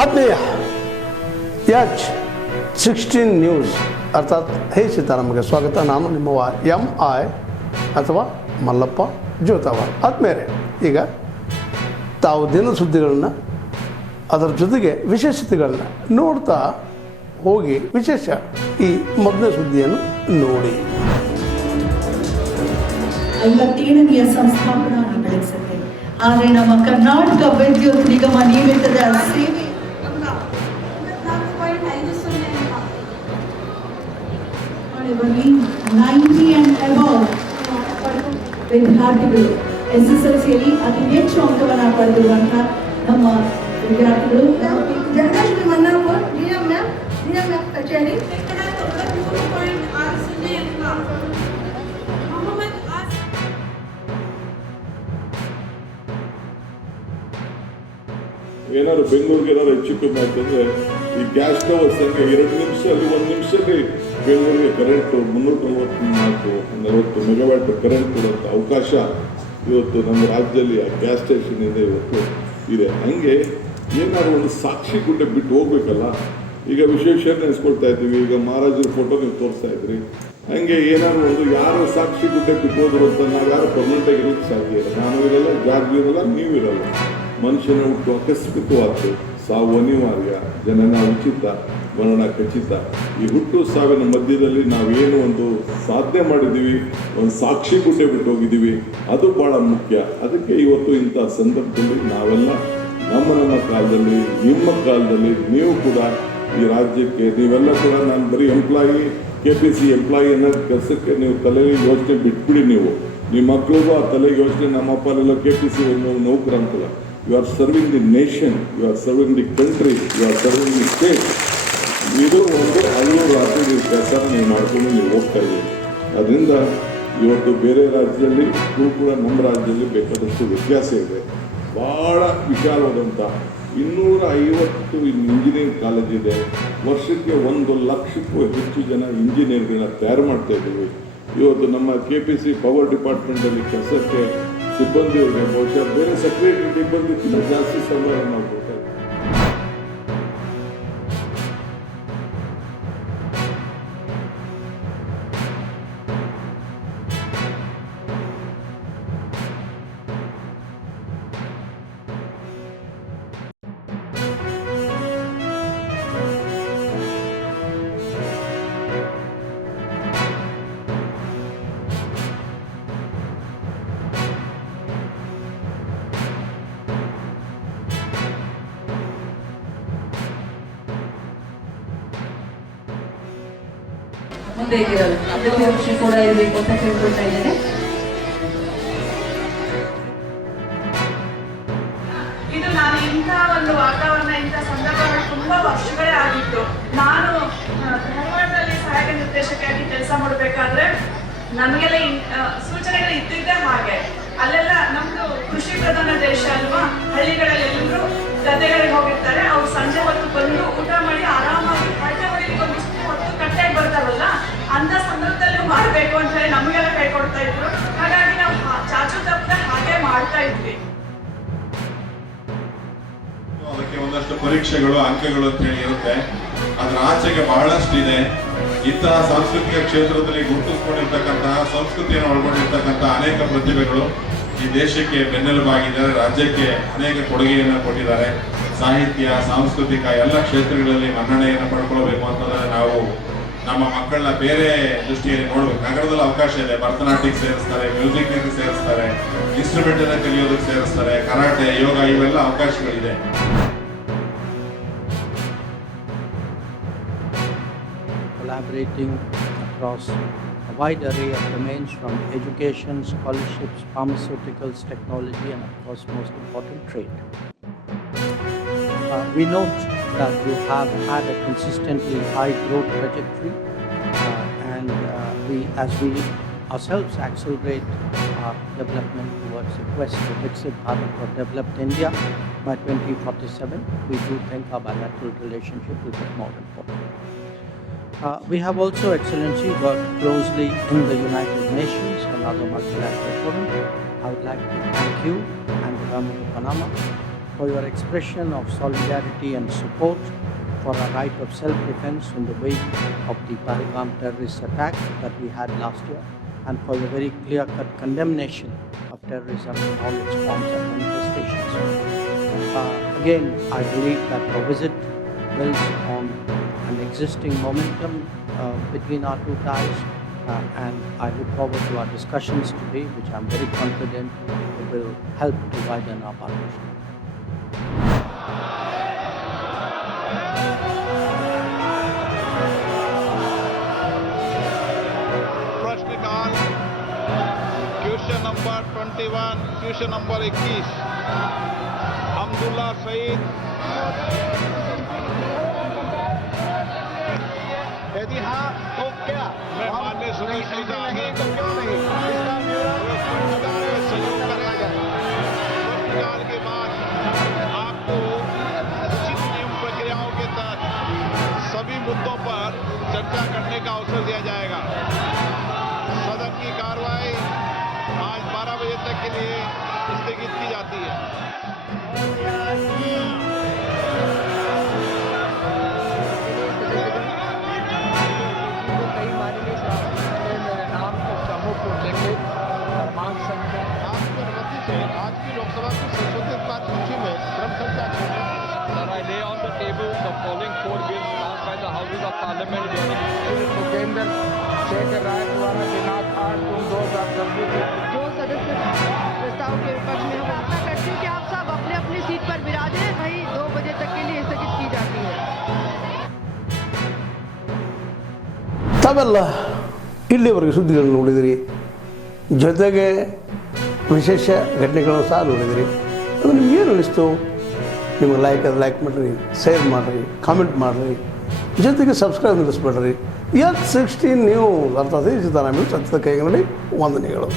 ಆತ್ಮೀಯ H16 news ಅರ್ಥಾತ್ ಹೇ ಸೀತಾರಾಮ್ಗೆ ಸ್ವಾಗತ. ನಾನು ನಿಮ್ಮವ MI ಅಥವಾ ಮಲ್ಲಪ್ಪ ಜೋತಾವಾರ್. ಆದ್ಮೇಲೆ ಈಗ ತಾವು ದಿನ ಸುದ್ದಿಗಳನ್ನ ಅದರ ಜೊತೆಗೆ ವಿಶೇಷತೆಗಳನ್ನ ನೋಡ್ತಾ ಹೋಗಿ ವಿಶೇಷ ಈ ಮೊದಲನೇ ಸುದ್ದಿಯನ್ನು ನೋಡಿ. ಐವತ್ತೇಳನೆಯ ಸಂಸ್ಥಾಪನಾ ಬೆಳೆಸುತ್ತೆ. ಆದರೆ ನಮ್ಮ ಕರ್ನಾಟಕ ವಿದ್ಯುತ್ ನಿಗಮ ನಿಯಮಿತದ ಸೇವೆ ಬರಲಿ 90 and above ವಿದ್ಯಾರ್ಥಿಗಳು SSLCಯಲ್ಲಿ ಅತಿ ಹೆಚ್ಚು ಅಂಕವನ್ನು ಪಡೆದಿರುವಂತಹ ನಮ್ಮ ವಿದ್ಯಾರ್ಥಿಗಳು ಜಗದೀಶ್ವರಿ ಮನ್ನಾಪುರ್ DMF ಕಚೇರಿ ಏನಾದ್ರು ಬೆಂಗಳೂರಿಗೆ ಏನಾದ್ರು ಹೆಚ್ಚು ಕಮ್ಮಿ ಆಗ್ತಂದ್ರೆ ಈ ಗ್ಯಾಸ್ ಸ್ಟವ್ ಸಂಖ್ಯೆ 2 ನಿಮಿಷದಲ್ಲಿ 1 ನಿಮಿಷದಲ್ಲಿ ಬೆಂಗಳೂರಿಗೆ ಕರೆಂಟ್ 344 ಮೆಗಾವ್ಯಾಟ್ ಕರೆಂಟ್ ಕೊಡುವಂಥ ಅವಕಾಶ ಇವತ್ತು ನಮ್ಮ ರಾಜ್ಯದಲ್ಲಿ ಆ ಗ್ಯಾಸ್ ಸ್ಟೇಷನಿಂದ ಇವತ್ತು ಇದೆ. ಹಂಗೆ ಏನಾದ್ರು ಒಂದು ಸಾಕ್ಷಿ ಗುಡ್ಡೆ ಬಿಟ್ಟು ಹೋಗ್ಬೇಕಲ್ಲ. ಈಗ ವಿಶೇಷ ನೆನೆಸ್ಕೊಳ್ತಾ ಇದ್ದೀವಿ. ಈಗ ಮಹಾರಾಜರ ಫೋಟೋ ನೀವು ತೋರಿಸ್ತಾ ಇದ್ರಿ. ಹಂಗೆ ಏನಾದ್ರು ಒಂದು ಯಾರು ಸಾಕ್ಷಿ ಗುಡ್ಡೆ ಬಿಟ್ಟು ಹೋದ್ರು ಅಂತ ನಾವು ಯಾರು ಪರ್ಮನೆಂಟಾಗಿ ಇರೋಕ್ಕೆ ಸಾಧ್ಯ ಇಲ್ಲ. ನಾನು ಇರಲ್ಲ, ಜಾರ್ಜ್ ಇರಲ್ಲ, ನೀವು ಇರಲ್ಲ. ಮನುಷ್ಯನ ಹುಟ್ಟು ಆಕಸ್ಮಿಕವಾದ್ದು, ಸಾವು ಅನಿವಾರ್ಯ, ಜನನ ಉಚಿತ, ಮರಣ ಖಚಿತ. ಈ ಹುಟ್ಟು ಸಾವಿನ ಮಧ್ಯದಲ್ಲಿ ನಾವೇನು ಒಂದು ಸಾಧನೆ ಮಾಡಿದ್ದೀವಿ, ಒಂದು ಸಾಕ್ಷಿ ಗುಡ್ಡೆ ಬಿಟ್ಟು ಹೋಗಿದ್ದೀವಿ, ಅದು ಭಾಳ ಮುಖ್ಯ. ಅದಕ್ಕೆ ಇವತ್ತು ಇಂಥ ಸಂದರ್ಭದಲ್ಲಿ ನಾವೆಲ್ಲ ನಮ್ಮ ಕಾಲದಲ್ಲಿ, ನಿಮ್ಮ ಕಾಲದಲ್ಲಿ ನೀವು ಕೂಡ ಈ ರಾಜ್ಯಕ್ಕೆ ನೀವೆಲ್ಲ ಕೂಡ ನಾನು ಬರೀ ಎಂಪ್ಲಾಯಿ KPC ಎಂಪ್ಲಾಯಿ ಅನ್ನೋ ಕೆಲಸಕ್ಕೆ ನೀವು ತಲೆಯಲ್ಲಿ ಯೋಚನೆ ಬಿಟ್ಬಿಡಿ. ನೀವು ನಿಮ್ಮ ಮಕ್ಕಳಿಗೂ ಆ ತಲೆಗೆ ಯೋಚನೆ, ನಮ್ಮಪ್ಪನೆಲ್ಲ KPC ನೌಕರ ಅಂತಲ್ಲ. You are serving the nation, you are serving the country, you are serving the state. ಇದು ಒಂದು ಹಲವು ರಾಜ್ಯದ ಕೆಲಸ ನೀವು ಮಾಡಿಕೊಂಡು ನೀವು ಹೋಗ್ತಾ ಇದ್ದೀವಿ. ಅದರಿಂದ ಇವತ್ತು ಬೇರೆ ರಾಜ್ಯದಲ್ಲಿ ಕೂಡ ನಮ್ಮ ರಾಜ್ಯದಲ್ಲಿ ಬೇಕಾದಷ್ಟು ವ್ಯತ್ಯಾಸ ಇದೆ. ಭಾಳ ವಿಶಾಲವಾದಂಥ 250 ಇಂಜಿನಿಯರಿಂಗ್ ಕಾಲೇಜ್ ಇದೆ. ವರ್ಷಕ್ಕೆ 1 ಲಕ್ಷಕ್ಕೂ ಹೆಚ್ಚು ಜನ ಇಂಜಿನಿಯರ್ಗಳನ್ನ ತಯಾರು ಮಾಡ್ತಾ ಇದ್ದೀವಿ. ಇವತ್ತು ನಮ್ಮ KPC ಪವರ್ ಡಿಪಾರ್ಟ್ಮೆಂಟಲ್ಲಿ ಕೆಲಸಕ್ಕೆ ಸಿಬ್ಬಂದಿಯವರಿಗೆ ಬಹುಶಃ ಬೇರೆ ಸೆಕ್ರೆಟರಿ ಸಿಬ್ಬಂದಿಗಿಂತ ಜಾಸ್ತಿ ಸಂಬಳ ನಾವು ಕೊಡ್ತಾ ಇದ್ದೀವಿ. ಮುಂದೆ ಇರೋದು ಅಭಿವೃದ್ಧಿ ಕೂಡ ಇರಬೇಕು ಅಂತ ಕೇಳ್ಕೊಳ್ತಾ ಇದ್ದೇನೆ. ಇದು ನಾನು ಇಂಥ ಒಂದು ವಾತಾವರಣ, ಇಂಥ ಸಂದರ್ಭಗಳು ತುಂಬಾ ವರ್ಷಗಳೇ ಆಗಿತ್ತು. ನಾನು ಧಾರವಾಡದಲ್ಲಿ ಸಹಾಯಕ ನಿರ್ದೇಶಕಿಯಾಗಿ ಕೆಲಸ ಮಾಡಬೇಕಾದ್ರೆ ನಮಗೆಲ್ಲ ಸೂಚನೆಗಳು ಇದ್ದಿದ್ದೇ ಹಾಗೆ. ಅಲ್ಲೆಲ್ಲ ನಮ್ದು ಕೃಷಿ ಪ್ರಧಾನ ದೇಶ ಅಲ್ವಾ, ಹಳ್ಳಿಗಳಲ್ಲಿ ಎಲ್ಲರೂ ಗದ್ದೆಗಳಿಗೆ ಹೋಗಿರ್ತಾರೆ. ಅವ್ರು ಸಂಜೆ ಹೊತ್ತು ಬಂದು ಊಟ ಮಾಡಿ ಆರಾಮಾಗಿ ಹೊಟ್ಟೆ ಹೊಡಿಲಿಕ್ಕೆ ಒಂದಿಷ್ಟು ಹೊತ್ತು ಕಟ್ಟಾಗಿ ಬರ್ತಾರಲ್ಲ, ಅಂತ ಸಂದರ್ಭದಲ್ಲಿ ಮಾಡಬೇಕು ಅಂತ ಹೇಳಿ ನಮಗೆಲ್ಲ ಕೈ ಕೊಡ್ತಾ ಇದ್ರು. ಹಾಗಾಗಿ ನಾವು ಚಾಚು ತಪ್ಪದೆ ಹಾಗೆ ಮಾಡ್ತಾ ಇದ್ವಿ. ಅದಕ್ಕೆ ಒಂದಷ್ಟು ಪರೀಕ್ಷೆಗಳು, ಅಂಕಗಳು ಅಂತ ಹೇಳಿ ಇರುತ್ತೆ. ಅದರ ಆಚೆಗೆ ಬಹಳಷ್ಟು ಇದೆ. ಇಂತಹ ಸಾಂಸ್ಕೃತಿಕ ಕ್ಷೇತ್ರದಲ್ಲಿ ಗುರುತಿಸಿಕೊಂಡಿರ್ತಕ್ಕಂತಹ, ಸಂಸ್ಕೃತಿಯನ್ನು ಒಳಗೊಂಡಿರ್ತಕ್ಕಂತಹ ಅನೇಕ ಪ್ರತಿಭೆಗಳು ಈ ದೇಶಕ್ಕೆ ಬೆನ್ನೆಲುಬಾಗಿದ್ದಾರೆ. ರಾಜ್ಯಕ್ಕೆ ಅನೇಕ ಕೊಡುಗೆಯನ್ನು ಕೊಟ್ಟಿದ್ದಾರೆ. ಸಾಹಿತ್ಯ, ಸಾಂಸ್ಕೃತಿಕ ಎಲ್ಲ ಕ್ಷೇತ್ರಗಳಲ್ಲಿ ಮನ್ನಣೆಯನ್ನು ಪಡ್ಕೊಳ್ಬೇಕು ಅಂತಂದ್ರೆ ನಾವು ನಮ್ಮ ಮಕ್ಕಳನ್ನ ಬೇರೆ ದೃಷ್ಟಿಯಲ್ಲಿ ನೋಡ್ಬೇಕು. ನಗರದಲ್ಲಿ ಅವಕಾಶ ಇದೆ. ಭರತನಾಟ್ಯಕ್ಕೆ ಸೇರಿಸ್ತಾರೆ, ಮ್ಯೂಸಿಕ್ಗೆ ಸೇರಿಸ್ತಾರೆ, ಇನ್ಸ್ಟ್ರೂಮೆಂಟ್ ಅನ್ನ ಕಲಿಯೋದಕ್ಕೆ ಸೇರಿಸ್ತಾರೆ, ಕರಾಟೆ, ಯೋಗ ಇವೆಲ್ಲ ಅವಕಾಶಗಳಿದೆ. Collaborating across a wide array of domains from education, scholarships, pharmaceuticals, technology, and of course most important, trade. We note that you have had a consistently high growth trajectory and as we ourselves accelerate our development towards the quest for Viksit Bharat or developed India by 2047, we do think our bilateral relationship will get more important. We have also, Excellency, worked closely in the United Nations and other multilateral forums. I would like to thank you and the Government of Panama for your expression of solidarity and support for our right of self-defense in the wake of the Pahalgam terrorist attack that we had last year, and for your very clear-cut condemnation of terrorism in all its forms and manifestations. Again, I believe that our visit builds on an existing momentum between our two ties, and I look forward to our discussions today, which I'm very confident will help to widen our partnership. प्रश्नकाल question number 21, question number 21, Abdullah Saeed. यदि हाँ तो क्या? मैं माननीय सुनील सीधा नहीं तो क्यों नहीं? इसका प्रश्नकाल में सहयोग करेगा। प्रश्नकाल के बाद आपको उचित नियम प्रक्रियाओं के तहत सभी मुद्दों पर चर्चा करने का अवसर दिया जाएगा। सदन की कार्रवाई आज 12 बजे तक के लिए स्थगित की जाती है। आपकी अनुमति से आज की लोकसभा की संशोधित कार्यसूची में क्रम संख्या 6 Sir, I lay on the table the following 4 bills passed by the Houses of Parliament during Bhupendra Shekhar राय द्वारा दिनांक 8 जून 2024 जो सदस्य प्रस्ताव के विपक्ष में हम आशा करते हैं कि आप सब अपने अपनी सीट पर विराजें। वही 2 बजे तक के लिए स्थगित की जाती है। ತಾವೆಲ್ಲ ಇಲ್ಲಿವರೆಗೆ ಸುದ್ದಿಗಳನ್ನು ನೋಡಿದಿರಿ, ಜೊತೆಗೆ ವಿಶೇಷ ಘಟನೆಗಳನ್ನು ಸಹ ನೋಡಿದಿರಿ. ಅದು ನಿಮ್ಗೆ ಏನು ಅನ್ನಿಸ್ತು? ನಿಮಗೆ ಲೈಕ್ ಮಾಡಿರಿ, ಶೇರ್ ಮಾಡಿರಿ, ಕಾಮೆಂಟ್ ಮಾಡಿರಿ, ಜೊತೆಗೆ ಸಬ್ಸ್ಕ್ರೈಬ್ ನಿಲ್ಲಿಸ್ಬೇಡ್ರಿ. H16 ನ್ಯೂಸ್ ಅರ್ಥಾತ್ ಸೀತಾರಾಮ್ ಸತ್ಯದ ಕೈಗನ್ನಡಿ ವಂದನೆಗಳು.